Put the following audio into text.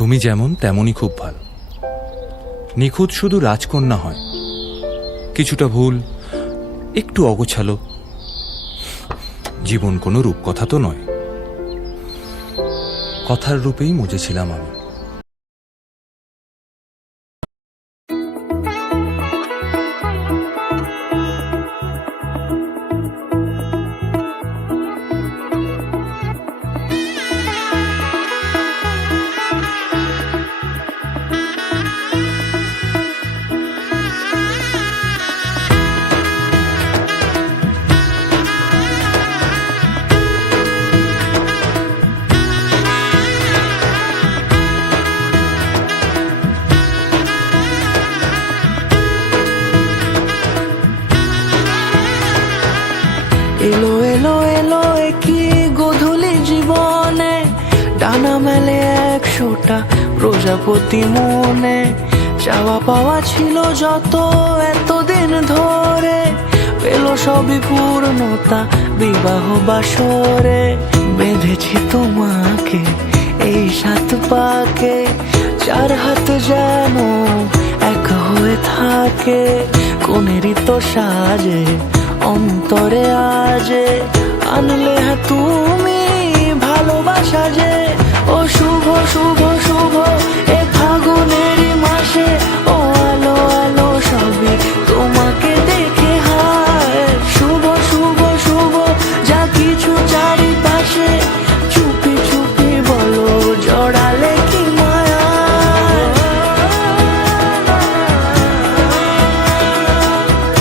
তুমি যেমন তেমনই খুব ভালো। নিখুঁত শুধু রাজকন্যা হয়, কিছুটা ভুল, একটু অগোছালো। জীবন কোনো রূপকথা তো নয়, কথার রূপেই মজেছিলাম আমি। এলো এলো এলো কি গোধূলি জীবনে, ডানা মেলে 100টা প্রজাপতি মনে। চাওয়া পাওয়া ছিল যত এতদিন ধরে, পেল সবই পূর্ণতা বিবাহ বাসরে। বেঁধেছি তোমাকে এই 7 পাকে, 4 হাত যেন এক হয়ে থাকে। কোনেরই তো সাজে অন্তরে আজে, আনলে তুমি ভালোবাসা যে। ও শুভ শুভ